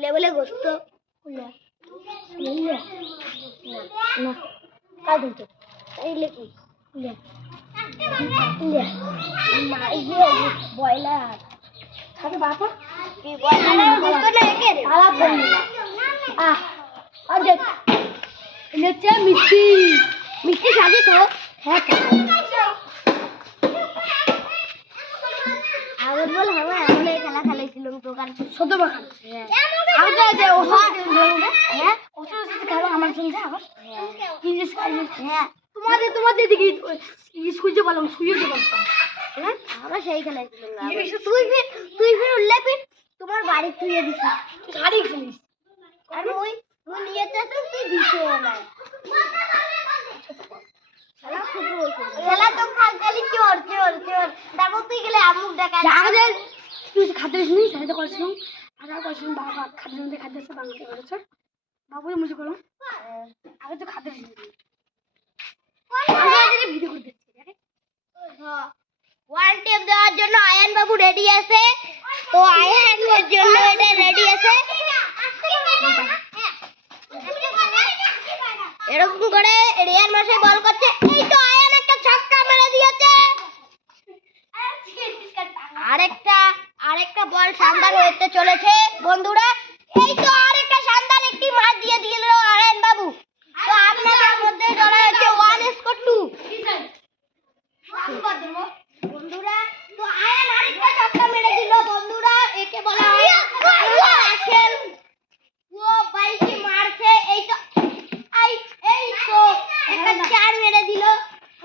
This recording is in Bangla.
लेवल गोष्ट बॉयलर मिষ্টি मिষ্টি সাজে তো হ্যাঁ আগের বল আমরা এমনই খেলা খেলেছিলাম তো কারণ ছোট বাগান হ্যাঁ যে ও হ্যাঁ ও তো খেলা আমার সঙ্গে আবার ইংলিশ হ্যাঁ তোমাদের দিকে স্কুলে বললাম শুয়ে বললাম হ্যাঁ আমরা সেই খেলাছিলাম তুই ফির উল্লে ফির তোমার বাড়ি তুইয়ে দিছিস তুই শাড়ি খেলিস আর ওই তুই নিয়ে যাচ্ছিস তুই দিছে না খেলা তো খালি চোর চোর চোর তারপর তুই গেলে আমুক দেখা আগে তুই খাদ্য শুনি সেটা করছিলাম আর করছিলাম বাবা খাদ্য মধ্যে খাদ্য আছে বাংলাতে করেছে বাবুই মুঝে করলাম আগে তো খাদ্য শুনি ভিডিও করে দিচ্ছি হ্যাঁ ওয়ান টেপ দেওয়ার জন্য আয়ান বাবু রেডি আছে তো আয়ানের জন্য এটা রেডি আছে এরকম করে রিয়ান মাসে বল করছে এই তো আয়ান একটা ছক্কা মেরে দিয়েছে আরেকটা বল শানদার হতে চলেছে বন্ধুরা এই তো আরেকটা শানদার একটি মার দিয়ে